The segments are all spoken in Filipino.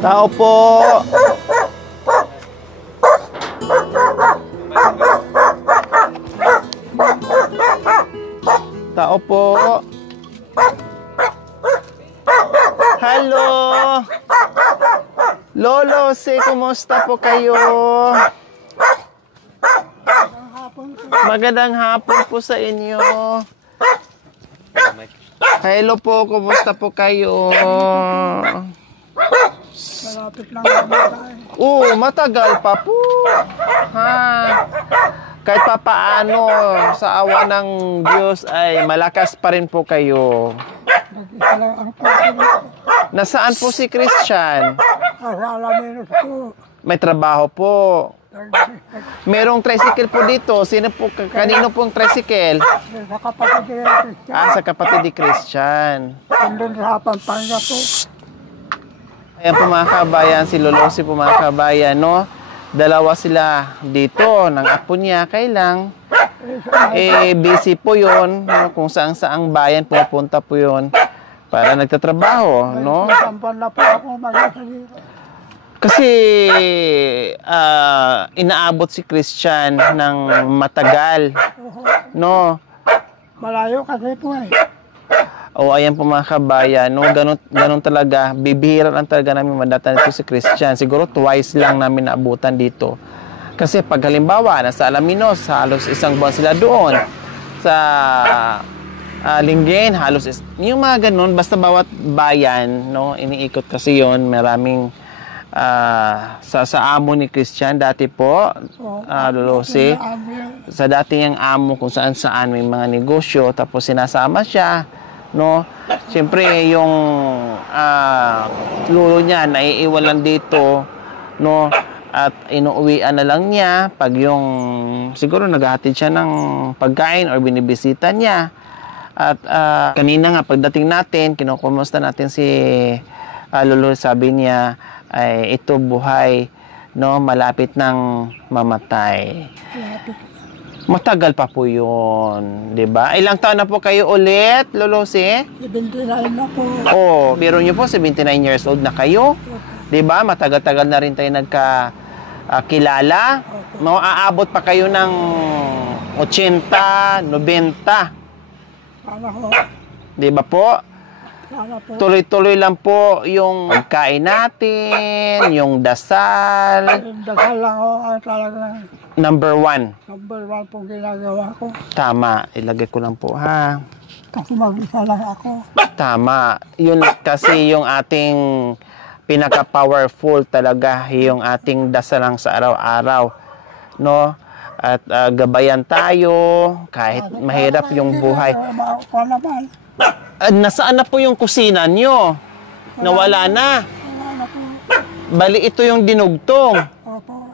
Tao po. Tao po. Hello. Lolo, kumusta po kayo? Magandang hapon po sa inyo. Hello po, kumusta po kayo? Malapit lang naman. Matagal pa po. Ha? Kahit pa paano, sa awa ng Diyos ay malakas pa rin po kayo. Mag-isa lang ang pagkakas. Nasaan po si Christian? Sa Alaminos po. May trabaho po. Merong tricycle po dito. Kanino pong tricycle? Sa kapatid ni Christian. Sa kapatid ni Christian. Andun sa Pampanga po. Ayan po mga kabayan, si Lolosi po mga kabayan, no? Dalawa sila dito ng apo niya. Kailang busy po yun, no? Kung saang bayan pupunta po yun para nagtatrabaho, no? Sampan na po ako mag-isa. Kasi inaabot si Christian ng matagal, no? Malayo kasi po eh. Ayan po mga kabayan, no? Ganun talaga, bibihira lang talaga namin madatan ito si Christian. Siguro twice lang namin naabutan dito. Kasi pag halimbawa, nasa Alaminos, halos isang buwan sila doon. Sa Lingayen, yung mga ganun, basta bawat bayan, no? Iniikot kasi yon. Maraming sa amo ni Christian dati po, Lolosi, sa dati niyang amo kung saan may mga negosyo, tapos sinasama siya, no? Siyempre yung lolo niya naiiwan lang dito, no? At inuuwian na lang niya pag yung siguro naghahatid siya ng pagkain or binibisita niya. At kanina nga pagdating natin, kinukumusta natin si lolo, sabi niya ay ito buhay, no? Malapit nang mamatay. Matagal pa po yun, di ba? Ilang taon na po kayo ulit, Lolosi? 79 na po. Biro nyo po, 79 years old na kayo. Di ba? Matagal-tagal na rin tayo nagkakilala. No, aabot pa kayo ng 80, 90. Sana ho. Di ba po? Sana po. Tuloy-tuloy lang po yung pagkain natin, yung dasal. Yung dasal lang ho ang talaga. Number 1. Number 1 po ginagawa ko. Tama. Ilagay ko lang po, ha? Kasi mag-isa lang ako. Tama. Yun kasi yung ating pinaka-powerful talaga, yung ating dasalang sa araw-araw, no? At gabayan tayo kahit mahirap yung buhay. Nasaan na po yung kusina nyo? Nawala na. Bali, ito yung dinugtong. Opo.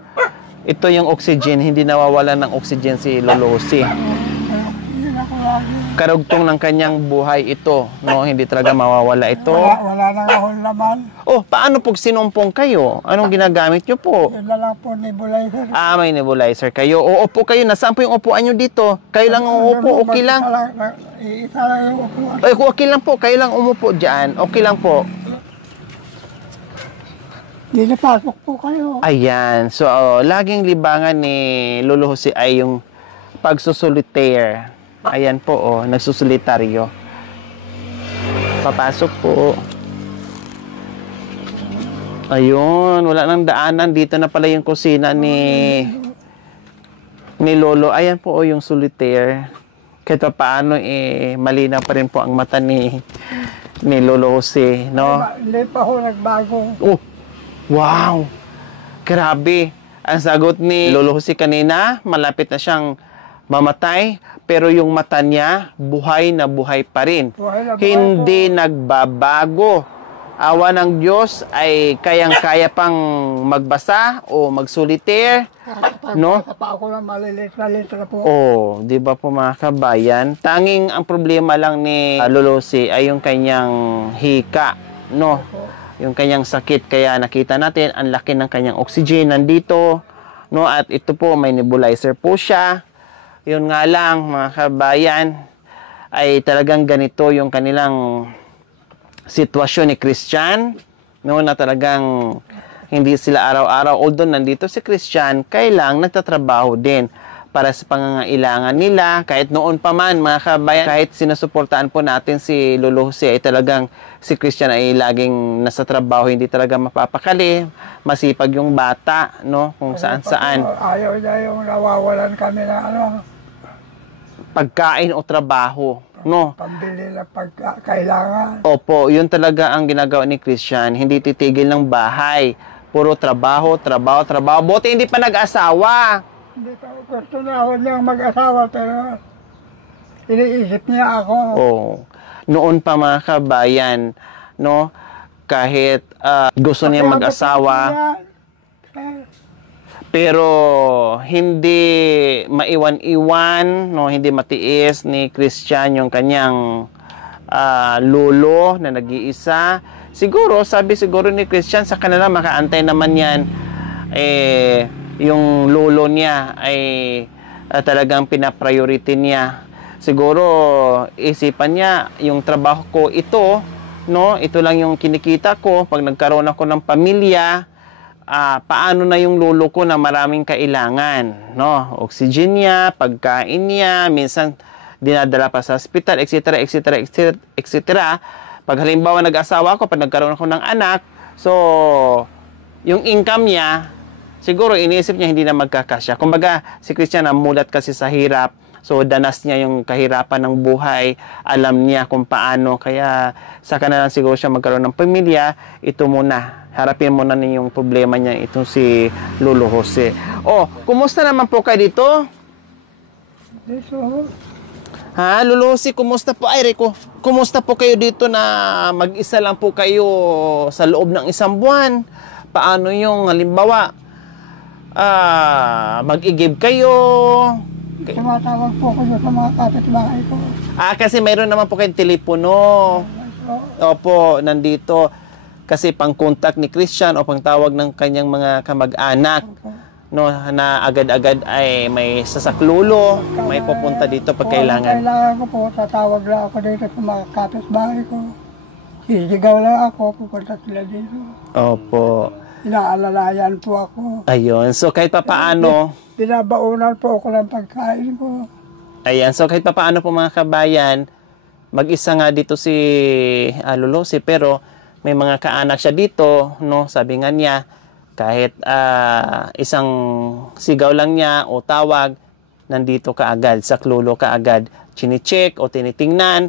Ito yung oxygen. Hindi nawawala ng oxygen si Lolosi. Karugtong ng kanyang buhay ito, no? Hindi talaga mawawala ito. Wala nang ahon naman. Paano pag sinumpong kayo? Anong ginagamit nyo po? Yun na lang po nebulizer. May nebulizer kayo. Uupo kayo. Nasaan po yung upuan nyo dito? Kayo lang umupo. Okay lang. Isa lang yung upuan. Okay lang po. Kayo lang umupo dyan. Okay lang po. Dinapasok po kayo. Ayan. So, laging libangan ni Lolo Jose ay yung pagsusolitaire. Ayan po, nagsusulitaryo. Papasok po. Ayun, wala nang daanan. Dito na pala yung kusina ni Lolo. Ayan po, yung solitaire. Kahit paano, malinaw pa rin po ang mata ni Lolo Jose, no? Hindi pa ako nagbago. Wow! Grabe! Ang sagot ni Lolo Jose kanina, malapit na siyang mamatay, pero yung mata niya, buhay na buhay pa rin. Hindi nagbabago. Awa ng Diyos ay kayang-kaya pang magbasa o magsolitaire, no? Pa ako lang maliliit na letra po. Di ba po mga kabayan? Tanging ang problema lang ni Lolo Jose ay yung kanyang hika, no? Yung kanyang sakit, kaya nakita natin ang laki ng kanyang oxygen nandito, no? At ito po, may nebulizer po siya. Yun nga lang, mga kabayan, ay talagang ganito yung kanilang sitwasyon ni Christian, no, na talagang hindi sila araw-araw, although nandito si Christian, kailang nagtatrabaho din para sa pangangailangan nila. Kahit noon pa man, mga kabayan, kahit sinusuportaan po natin si Lolo Jose, ay talagang si Christian ay laging nasa trabaho, hindi talaga mapapakali. Masipag yung bata, no, kung saan-saan. Ayaw niya yung nawawalan kami ng ano, Pagkain o trabaho, no. pambili na pagkailangan. Opo, yun talaga ang ginagawa ni Christian. Hindi titigil ng bahay. Puro trabaho, trabaho, trabaho. Buti hindi pa nag-asawa. Hindi pa gusto na ako niyang mag-asawa, pero iniisip niya ako. Oh, noon pa mga kabayan, no, kahit gusto niya mag-asawa, pero hindi maiwan-iwan, no, hindi matiis ni Christian yung kanyang lolo na nag-iisa. Siguro, sabi siguro ni Christian, sa kanila makaantay naman yan, yung lolo niya ay talagang pinapriority niya. Siguro, isipan niya, yung trabaho ko ito, no, ito lang yung kinikita ko. Pag nagkaroon ako ng pamilya, paano na yung lolo ko na maraming kailangan, no? Oxygen niya, pagkain niya, minsan dinadala pa sa hospital, etc., etc., etc., etc. Pag halimbawa nag-asawa ako, pag nagkaroon ako ng anak, so yung income niya, siguro iniisip niya hindi na magkakasya. Kumbaga, si Christian namulat kasi sa hirap, so danas niya yung kahirapan ng buhay, alam niya kung paano, kaya saka na lang siguro siya magkaroon ng pamilya. Ito muna, harapin muna niya yung problema niya, itong si Lolo Jose. Oh, kumusta naman po kayo dito? Dito, Ha, Lolo Jose, kumusta po? Ay, Rico, kumusta po kayo dito na mag-isa lang po kayo sa loob ng isang buwan? Paano yung, halimbawa, mag-i-give kayo? tumatawag po ko sa mga kapitbahay ko. Kasi mayroon naman po kayong telepono. So, Opo, nandito. Kasi pang-contact ni Christian o pang-tawag ng kanyang mga kamag-anak, no, na agad-agad ay may sasaklulo, may pupunta dito pag kailangan. Kailangan ko po, tatawag lang ako dito sa mga kapitbahay ko. Sisigaw lang ako, pupunta sila dito. Opo. Inaalalayan po ako. Ayun. So, kahit papaano, Binabaunan po ako ng pagkain ko. ayan. So, kahit papaano po mga kabayan, mag-isa nga dito si Lolo Jose, pero may mga kaanak siya dito, no? Sabi nga niya, kahit isang sigaw lang niya o tawag, nandito ka agad, sa klulo ka agad, chine-check o tinitingnan,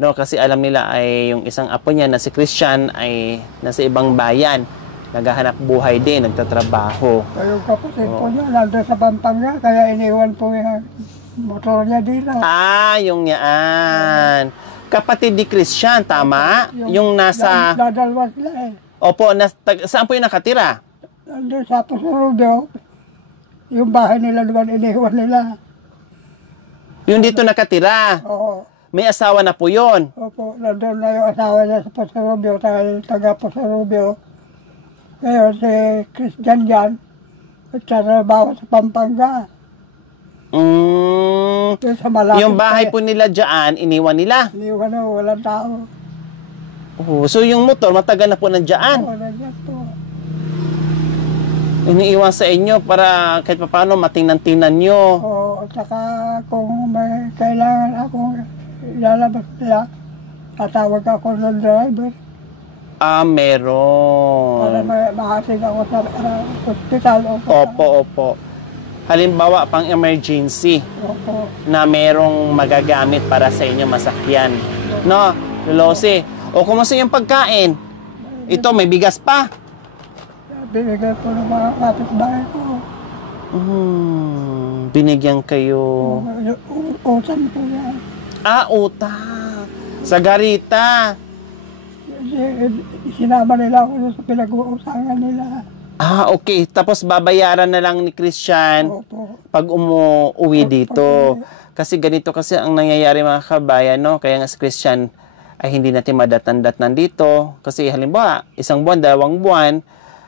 no? Kasi alam nila ay yung isang apo niya na si Christian ay nasa ibang bayan, naghahanap buhay din, nagtatrabaho. Kaya yung kapatid po niya, nandun sa Pampanga, kaya iniwan po yung motor niya dito. Yung yaan. Kapatid ni Christian, tama? Yung nasa... Dadalwa sila eh. Opo, saan po yung nakatira? Nandun sa Pusurubyo, yung bahay nila naman iniwan nila. Yung dito nakatira. Oo. May asawa na po yun. Opo, nandun na yung asawa niya sa Pusurubyo, taga Pusurubyo. Ngayon si Christian dyan, nagtatrabaho sa Pampanga. Yung sa malapit Yung bahay po nila dyan, iniwan nila. iniwan na, walang tao. So yung motor, matagal na po nandiyan. Oo, nandiyan po. Iniiwan sa inyo para kahit paano matingnan-tingnan nyo. Oo, at saka kung may kailangan akong ilalabas nila, tatawag ako ng driver para Meron. makasig ako sa hospital. Opo. Halimbawa, pang emergency Opo. na merong magagamit para sa inyo masakyan. No, Lolo Jose. O kumusta yung pagkain? Ito, may bigas pa. Binigay po ng mga kapitbahay ko. Binigyan kayo. Utang po yan. Utang. Sa garita. Sinama nila ako sa pinag-uusangan nila. Okay. Tapos babayaran na lang ni Christian Opo. pag umuwi dito. Kasi ganito kasi ang nangyayari mga kabayan, no? Kaya nga si Christian ay hindi natin madatan-datan dito. Kasi halimbawa, 1 buwan, 2 buwan,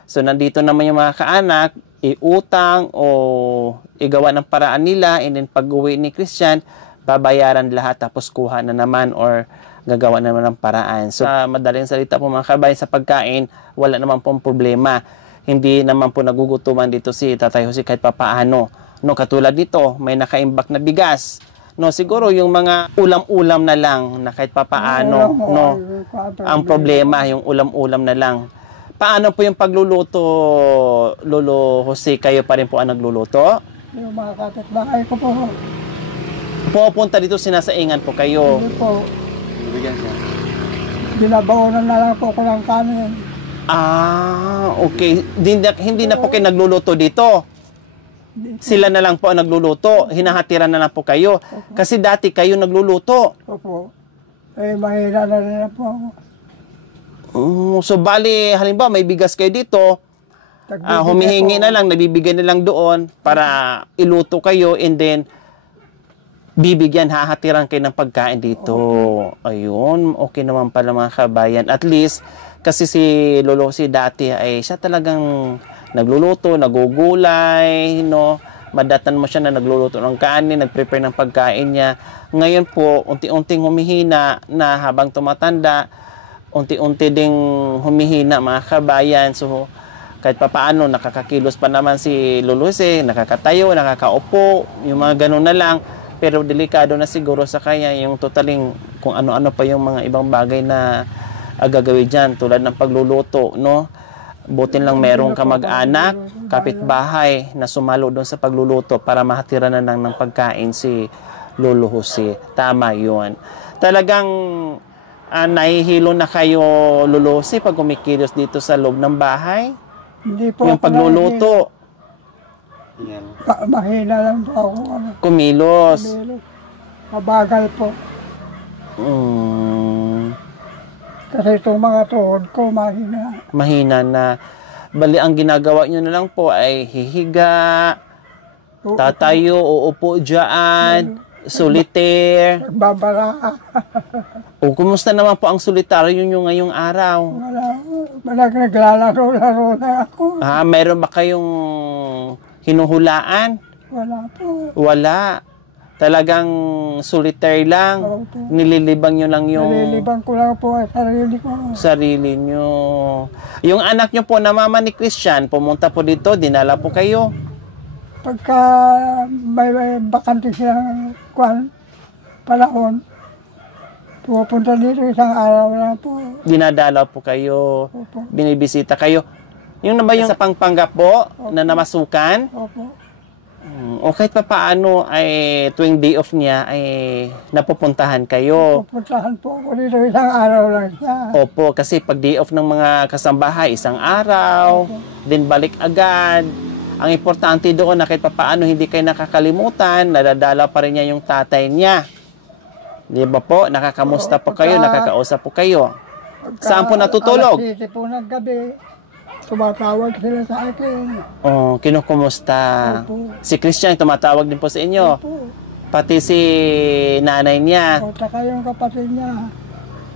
so nandito naman yung mga kaanak, iutang o igawa ng paraan nila, and then pag uwi ni Christian, babayaran lahat tapos kuha na naman or gagawa na naman ng paraan. So, sa madaling salita po mga kabayan, sa pagkain, wala naman pong problema. Hindi naman po nagugutuman dito si Tatay Jose kahit papaano. No, katulad dito, may nakaimbak na bigas. No, siguro yung mga ulam-ulam na lang na kahit papaano, no. Ang problema, yung ulam-ulam na lang. Paano po yung pagluluto, Lolo Jose? Kayo pa rin po ang nagluluto? Yung mga kapitbahay ko po. Pupunta dito, sinasaingan po kayo. Hindi po. Binabaonan na lang po ko ng kanin. Ah, okay. Hindi na po kayo nagluluto dito. Sila na lang po ang nagluluto. Hinahatiran na lang po kayo. Kasi dati kayo nagluluto. Opo. Eh, mahina na rin po ako. So, bali, halimbawa, may bigas kayo dito, humihingi na lang, nabibigay na lang doon para iluto kayo and then bibigyan, hahatiran kayo ng pagkain dito. Ayun, okay naman pala mga kabayan. At least, kasi si Lolo si dati ay siya talagang nagluluto, nagugulay, no? Madatan mo siya na nagluluto ng kanin, nagprepare ng pagkain niya. Ngayon po, unti-unting humihina na habang tumatanda, unti-unti ding humihina mga kabayan. So, kahit papaano, nakakakilos pa naman si Lolo Jose, nakakatayo, nakakaupo, yung mga ganun na lang. Pero delikado na siguro sa kanya yung totaling kung ano-ano pa yung mga ibang bagay na gagawin dyan, tulad ng pagluluto, no? Butin lang merong kamag-anak, kapitbahay na sumalo doon sa pagluluto para mahatira na lang ng pagkain si Lolo Jose. Tama yun. Talagang nahihilo na kayo, Lolo Jose, pag kumikilos dito sa loob ng bahay? Hindi po. Yung pagluluto. Mahina lang po ako. Kumilos. Mabagal po. Kasi itong mga tuhod ko, mahina. Mahina na. Bali, ang ginagawa nyo na lang po ay hihiga, tatayo, uupo dyan, solitaire. Nagbabara. O, kumusta naman po ang solitaryo nyo ngayong araw? Wala, naglalaro-laro na ako. Mayroon ba kayong hinuhulaan? Wala po. Wala. Talagang solitaire lang. Opo. Nililibang nyo lang yung Nililibang ko lang po ang sarili ko. sarili nyo. Yung anak nyo po na mama ni Christian, pumunta po dito, dinala po kayo. Pagka may bakante silang panahon, pupunta dito isang araw na po. Dinadala po kayo, Opo. binibisita kayo. Yung na ba yung sa Pampanga po, na namasukan? Opo. O kahit pa paano ay tuwing day off niya ay napupuntahan kayo. Pupuntahan po ako dito isang araw lang siya. Opo, kasi pag day off ng mga kasambahay, isang araw, then balik agad. Ang importante doon na kahit pa paano hindi kayo nakakalimutan, nadadala pa rin niya yung tatay niya. Di ba po? Nakakamusta po kayo, nakakausap po kayo. Saan po natutulog? Alas 7 po ng gabi, tumatawag sila sa akin. Oh, kinukumusta? Opo. Si Christian tumatawag din po sa inyo. Opo. Pati si nanay niya. O, tsaka yung kapatid niya.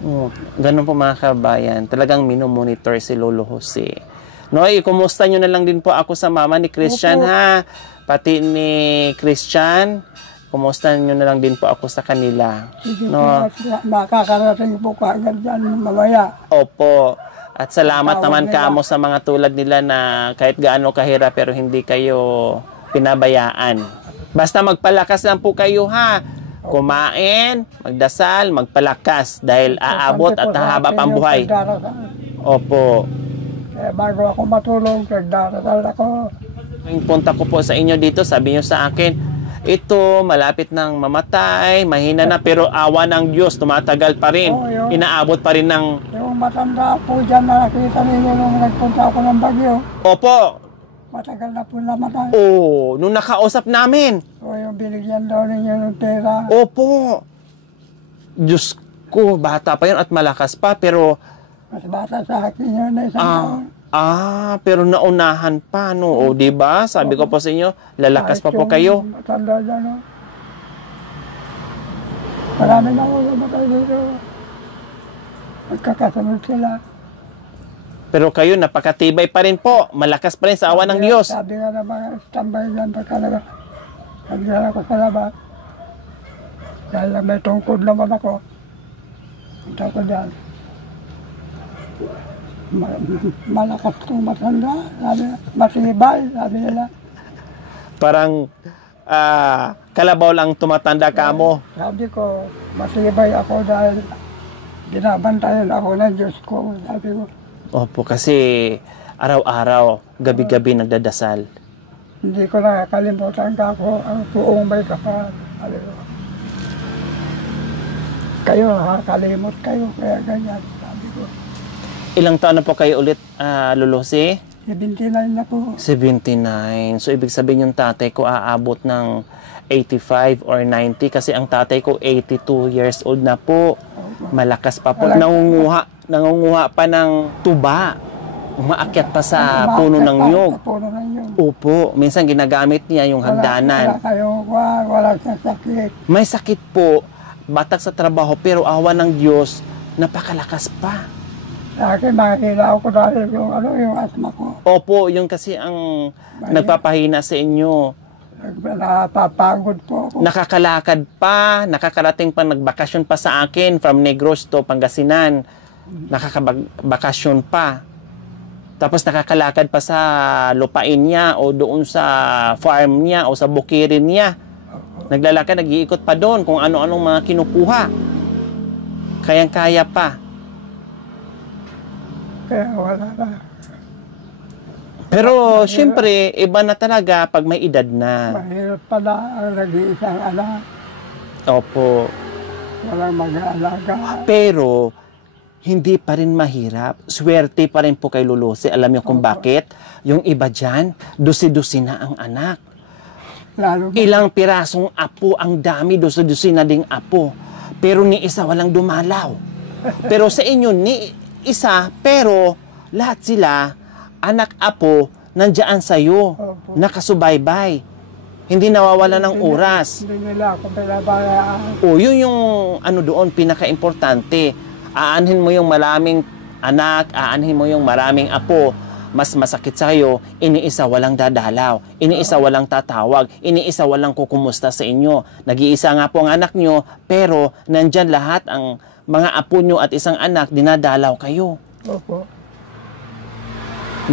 Oh, ganun po mga kabayan. Talagang minomonitor si Lolo Jose. No, kumusta nyo na lang din po ako sa mama ni Christian. Opo. Ha. Pati ni Christian, kumusta nyo na lang din po ako sa kanila. Sige No. po, at makakarating po kaagad dyan mamaya. Opo. At salamat Tawag naman nila. kamo sa mga tulad nila na kahit gaano kahirap pero hindi kayo pinabayaan. Basta magpalakas lang po kayo ha. Kumain, magdasal, magpalakas dahil aabot at hahaba pang buhay. Opo. Kaya bago ako matulog, nagdarasal ako. Yung punta ko po sa inyo dito, sabi nyo sa akin, ito, malapit nang mamatay, mahina na, pero awa ng Diyos, tumatagal pa rin. Oo, yun. Inaabot pa rin ng... Yung matanda po dyan na nakita ninyo nung nagpunta ako ng Bagyo, Opo. matagal na po namatay. Oo, nung nakausap namin. O yung binigyan daw ninyo ng pera. Opo. Diyos ko, bata pa yun at malakas pa, pero... Mas bata sa akin yun na isang taon. Pero naunahan pa, no? O, di ba? Sabi ko po sa inyo, lalakas pa po kayo. Matanda dyan, no? Marami na ulo matay dito. Magkakasunod sila. Pero kayo, napakatibay pa rin po. Malakas pa rin sa awa ng Diyos. Sabi nga na mga standby dyan pagka sabi nga ako sa labas. Dahil lang may tungkod naman ako. Punta ko dyan. Malakas kong matanda. Sabi, matibay, sabi nila. Parang kalabaw lang tumatanda ka mo. Sabi ko, matibay ako dahil binabantayan ako ng Diyos ko. Sabi ko, Opo, kasi araw-araw, gabi-gabi nagdadasal. hindi ko nakakalimutan ka ako ang buong may kapal. Sabi ko, kayo, nakakalimot kayo, kaya ganyan. Sabi ko, Ilang taon na po kayo ulit, Lulusi? 79 na po. 79. So, ibig sabihin yung tatay ko aabot ng 85 or 90 kasi ang tatay ko 82 years old na po. Malakas pa po. Nangunguha pa ng tuba. Umaakyat pa sa puno ng nyog. Puno ng nyog. Opo. Minsan ginagamit niya yung hagdanan. Wala siyang sakit. May sakit po. Batak sa trabaho pero awa ng Diyos, napakalakas pa. Sa akin, mahihila ako dahil yung asma ko. Opo, yung kasi ang nagpapahina sa inyo. Napapagod po ako. Nakakalakad pa, nakakarating pa, nagbakasyon pa sa akin from Negros to Pangasinan. Nakakabakasyon pa. Tapos nakakalakad pa sa lupain niya o doon sa farm niya o sa bukirin niya. Naglalakad, nag-iikot pa doon kung ano-anong mga kinukuha. Kayang-kaya pa. Kaya wala na. Pero, syempre, iba na talaga pag may edad na. Mahirap pala ang nag-iisang anak. Opo. Walang mag-aalaga. Pero, hindi pa rin mahirap. Swerte pa rin po kay Lulusi. Alam niyo kung bakit? Yung iba dyan, dusi-dusi na ang anak. Lalo Ilang pirasong apo ang dami, dusi-dusi na ding apo. Pero ni isa walang dumalaw. Pero sa inyo, ni isa, pero lahat sila, anak apo, nandiyan sa'yo. Opo. Nakasubaybay. Hindi nawawala ng oras. Hindi nila ako pinabayaan. O, yun yung ano doon, pinaka-importante. Aanhin mo yung maraming anak, aanhin mo yung maraming apo. Mas masakit sa'yo, iniisa walang dadalaw, iniisa walang tatawag, iniisa walang kukumusta sa inyo. Nag-iisa nga po ang anak nyo, pero nandyan lahat ang mga apo nyo at isang anak, dinadalaw kayo. Opo.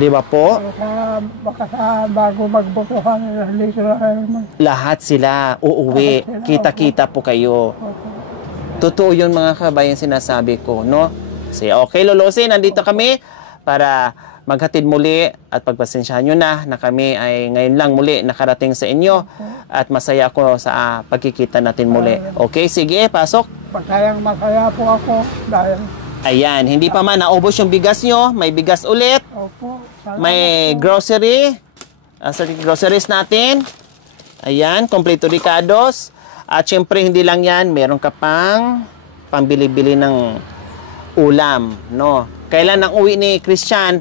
Di ba po? Baka sa bago magbutuhan, dito na kayo Lahat sila uuwi, Lahat sila, kita-kita po kayo. Opo. Totoo yun mga kabayan sinasabi ko, no? Say, okay, Lulusi, nandito kami para maghatid muli at pagpasensyahan nyo na kami ay ngayon lang muli nakarating sa inyo at masaya ako sa pagkikita natin muli. Okay, sige, pasok. Masaya po ako dahil Ayan, hindi pa man naubos yung bigas nyo, may bigas ulit, opo. may grocery, sa groceries natin. Ayan, kompleto ricados. At syempre hindi lang yan, meron ka pang pambili-bili ng ulam, no? Kailan ang uwi ni Christian,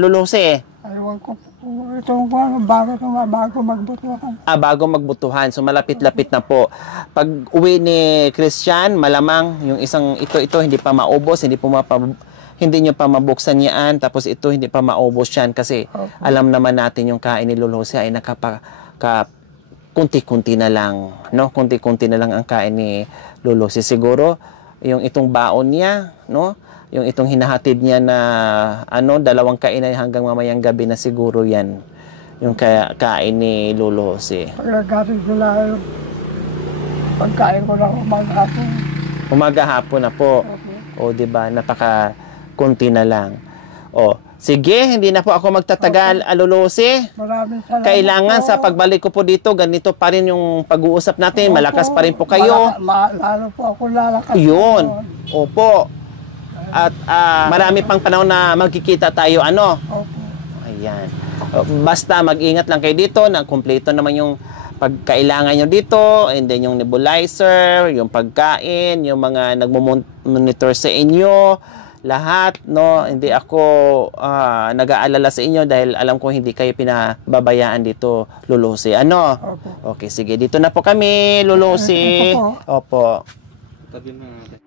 Lulusi? Ayawan ko po itong bago magbutuhan. Bago magbutuhan, so malapit-lapit na po. Pag uwi ni Christian, malamang yung isang ito hindi pa maubos, hindi nyo pa mabuksan yan, tapos ito hindi pa maubos yan kasi alam naman natin yung kain ni Lulusi ay kunti-kunti na lang, no? Kunti-kunti na lang ang kain ni Lulusi. Siguro yung itong baon niya, no? Yung itong hinahatid niya na dalawang kainan hanggang mamayang gabi na siguro yan yung kain ni Lulusi. Pagkagating sila, pagkain ko na umaghapon. Umaga-hapon na po. O, di ba? Napaka-kunti na lang. O, sige, hindi na po ako magtatagal, Lulusi. Maraming salamat Kailangan po. sa pagbalik ko po dito, ganito pa rin yung pag-uusap natin. Malakas pa rin po kayo. Lalo po ako lalakas. Yun. Opo. At marami pang panahon na magkikita tayo, Opo. Ayan. Basta mag-ingat lang kayo dito, na kumpleto naman yung pagkailangan nyo dito, and then yung nebulizer, yung pagkain, yung mga nagmo-monitor sa inyo, lahat, no? Hindi ako nag-aalala sa inyo dahil alam ko hindi kayo pinababayaan dito, Lulusi. Opo. Okay, sige. Dito na po kami, Lulusi. Ito po. Opo. Tabi mo natin.